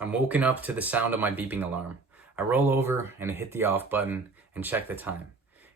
I'm woken up to the sound of my beeping alarm. I roll over and hit the off button and check the time.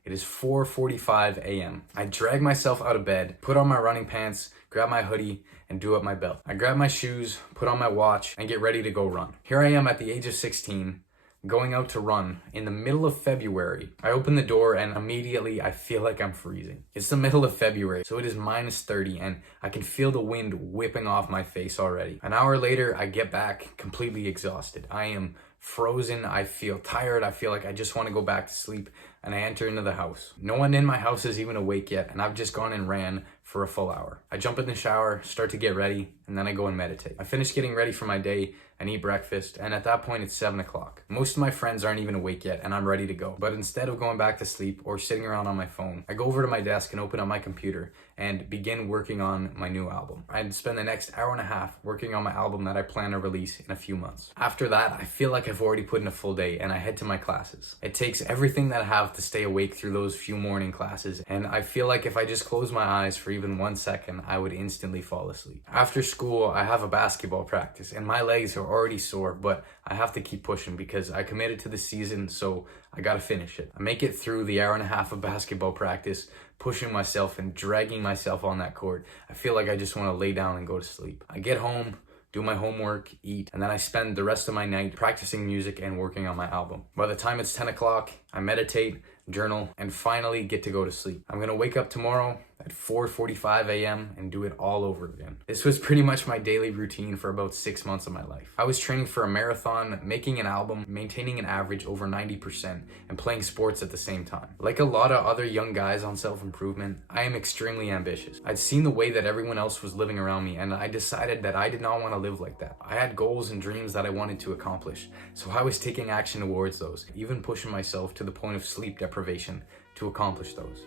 It is 4:45 a.m. I drag myself out of bed, put on my running pants, grab my hoodie, and do up my belt. I grab my shoes, put on my watch, and get ready to go run. Here I am at the age of 16, going out to run in the middle of February. I open the door and immediately I feel like I'm freezing. It's the middle of February, so it is -30 and I can feel the wind whipping off my face already. An hour later, I get back completely exhausted. I am frozen, I feel tired, I feel like I just want to go back to sleep, and I enter into the house. No one in my house is even awake yet, and I've just gone and ran for a full hour. I jump in the shower, start to get ready, and then I go and meditate. I finish getting ready for my day and eat breakfast, and at that point it's 7 o'clock. Most of my friends aren't even awake yet, and I'm ready to go. But instead of going back to sleep or sitting around on my phone, I go over to my desk and open up my computer and begin working on my new album. I'd spend the next hour and a half working on my album that I plan to release in a few months. After that, I feel like I've already put in a full day, and I head to my classes. It takes everything that I have to stay awake through those few morning classes, and I feel like if I just close my eyes for even 1 second, I would instantly fall asleep. After school, I have a basketball practice, and my legs are already sore, but I have to keep pushing because I committed to the season, so I gotta finish it. I make it through the hour and a half of basketball practice, pushing myself and dragging myself on that court. I feel like I just want to lay down and go to sleep. I get home, do my homework, eat, and then I spend the rest of my night practicing music and working on my album. By the time it's 10 o'clock, I meditate, journal, and finally get to go to sleep. I'm gonna wake up tomorrow at 4:45 a.m. and do it all over again. This was pretty much my daily routine for about 6 months of my life. I was training for a marathon, making an album, maintaining an average over 90%, and playing sports at the same time. Like a lot of other young guys on self-improvement, I am extremely ambitious. I'd seen the way that everyone else was living around me, and I decided that I did not want to live like that. I had goals and dreams that I wanted to accomplish, so I was taking action towards those, even pushing myself to the point of sleep deprivation to accomplish those.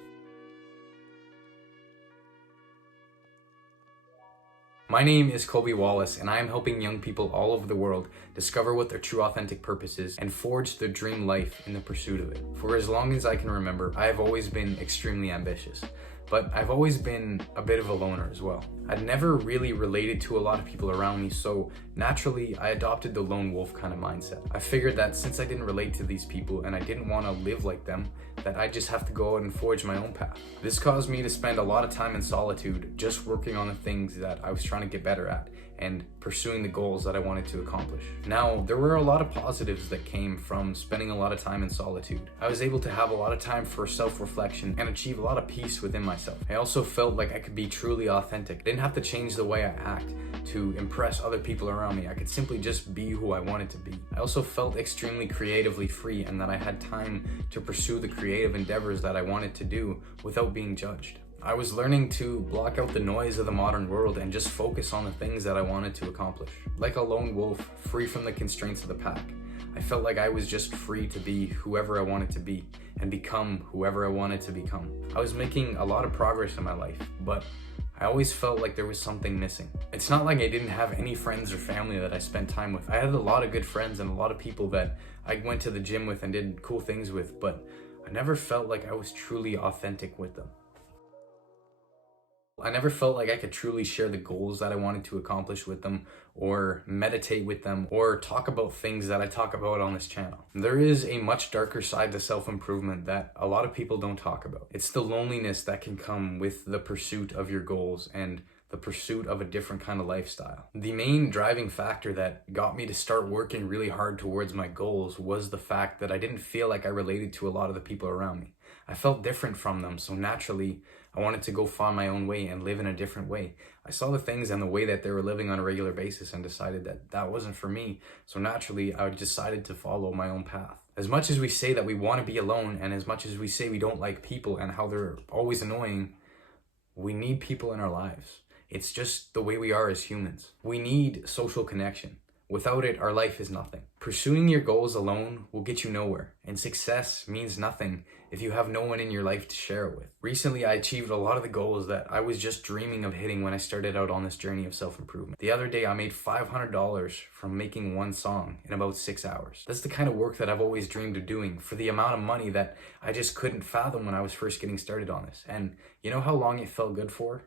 My name is Colby Wallace, and I am helping young people all over the world discover what their true authentic purpose is and forge their dream life in the pursuit of it. For as long as I can remember, I have always been extremely ambitious, but I've always been a bit of a loner as well. I'd never really related to a lot of people around me, so naturally I adopted the lone wolf kind of mindset. I figured that since I didn't relate to these people and I didn't want to live like them, that I just have to go out and forge my own path. This caused me to spend a lot of time in solitude, just working on the things that I was trying to get better at and pursuing the goals that I wanted to accomplish. Now, there were a lot of positives that came from spending a lot of time in solitude. I was able to have a lot of time for self-reflection and achieve a lot of peace within myself. I also felt like I could be truly authentic. I didn't have to change the way I act to impress other people around me. I could simply just be who I wanted to be. I also felt extremely creatively free, and that I had time to pursue the creative endeavors that I wanted to do without being judged. I was learning to block out the noise of the modern world and just focus on the things that I wanted to accomplish. Like a lone wolf, free from the constraints of the pack. I felt like I was just free to be whoever I wanted to be and become whoever I wanted to become. I was making a lot of progress in my life, but I always felt like there was something missing. It's not like I didn't have any friends or family that I spent time with. I had a lot of good friends and a lot of people that I went to the gym with and did cool things with, but I never felt like I was truly authentic with them. I never felt like I could truly share the goals that I wanted to accomplish with them, or meditate with them, or talk about things that I talk about on this channel. There is a much darker side to self-improvement that a lot of people don't talk about. It's the loneliness that can come with the pursuit of your goals and the pursuit of a different kind of lifestyle. The main driving factor that got me to start working really hard towards my goals was the fact that I didn't feel like I related to a lot of the people around me. I felt different from them, so naturally I wanted to go find my own way and live in a different way. I saw the things and the way that they were living on a regular basis and decided that that wasn't for me, so naturally I decided to follow my own path. As much as we say that we want to be alone, and as much as we say we don't like people and how they're always annoying, we need people in our lives. It's just the way we are as humans. We need social connection. Without it, our life is nothing. Pursuing your goals alone will get you nowhere, and success means nothing if you have no one in your life to share it with. Recently, I achieved a lot of the goals that I was just dreaming of hitting when I started out on this journey of self-improvement. The other day, I made $500 from making one song in about 6 hours. That's the kind of work that I've always dreamed of doing for the amount of money that I just couldn't fathom when I was first getting started on this. And you know how long it felt good for?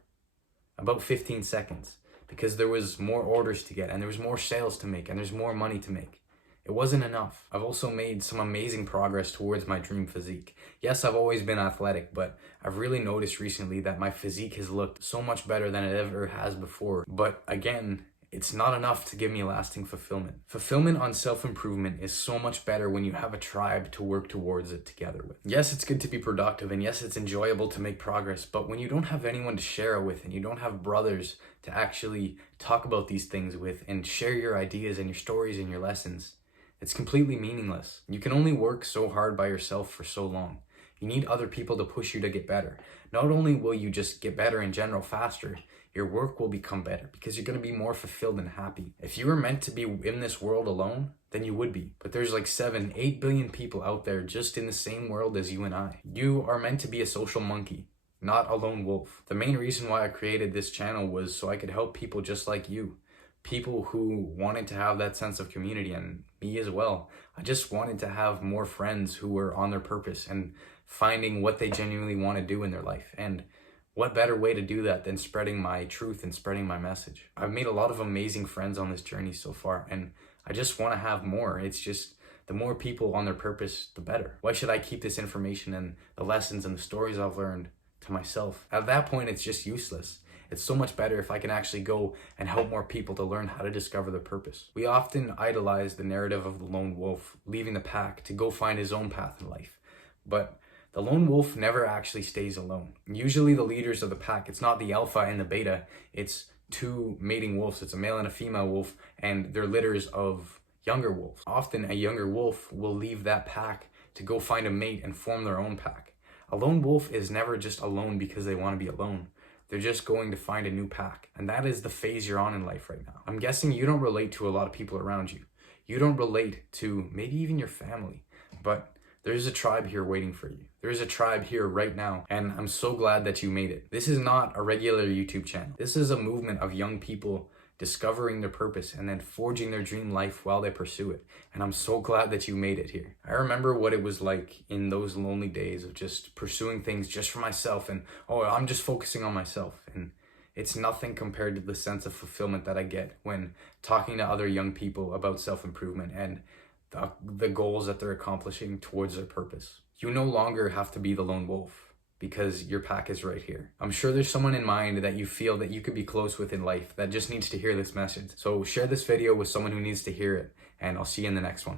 About 15 seconds. because there was more orders to get and there was more sales to make and there's more money to make. It wasn't enough. I've also made some amazing progress towards my dream physique. Yes, I've always been athletic, but I've really noticed recently that my physique has looked so much better than it ever has before. But again, it's not enough to give me lasting fulfillment. Fulfillment on self-improvement is so much better when you have a tribe to work towards it together with. Yes, it's good to be productive, and yes, it's enjoyable to make progress, but when you don't have anyone to share it with and you don't have brothers to actually talk about these things with and share your ideas and your stories and your lessons, it's completely meaningless. You can only work so hard by yourself for so long. You need other people to push you to get better. Not only will you just get better in general faster, your work will become better because you're going to be more fulfilled and happy. If you were meant to be in this world alone, then you would be. But there's like 7-8 billion people out there just in the same world as you and I. You are meant to be a social monkey, not a lone wolf. The main reason why I created this channel was so I could help people just like you. People who wanted to have that sense of community, and me as well. I just wanted to have more friends who were on their purpose and finding what they genuinely want to do in their life. And what better way to do that than spreading my truth and spreading my message? I've made a lot of amazing friends on this journey so far, and I just want to have more. It's just the more people on their purpose, the better. Why should I keep this information and the lessons and the stories I've learned to myself? At that point, it's just useless. It's so much better if I can actually go and help more people to learn how to discover their purpose. We often idolize the narrative of the lone wolf leaving the pack to go find his own path in life. But the lone wolf never actually stays alone. Usually the leaders of the pack, it's not the alpha and the beta, it's two mating wolves. It's a male and a female wolf, and they're litters of younger wolves. Often a younger wolf will leave that pack to go find a mate and form their own pack. A lone wolf is never just alone because they want to be alone. They're just going to find a new pack. And that is the phase you're on in life right now. I'm guessing you don't relate to a lot of people around you. You don't relate to maybe even your family. But there's a tribe here waiting for you. There's a tribe here right now. And I'm so glad that you made it. This is not a regular YouTube channel. This is a movement of young people discovering their purpose and then forging their dream life while they pursue it. And I'm so glad that you made it here. I remember what it was like in those lonely days of just pursuing things just for myself and, oh, I'm just focusing on myself. And it's nothing compared to the sense of fulfillment that I get when talking to other young people about self-improvement and the goals that they're accomplishing towards their purpose. You no longer have to be the lone wolf, because your pack is right here. I'm sure there's someone in mind that you feel that you could be close with in life that just needs to hear this message. So share this video with someone who needs to hear it, and I'll see you in the next one.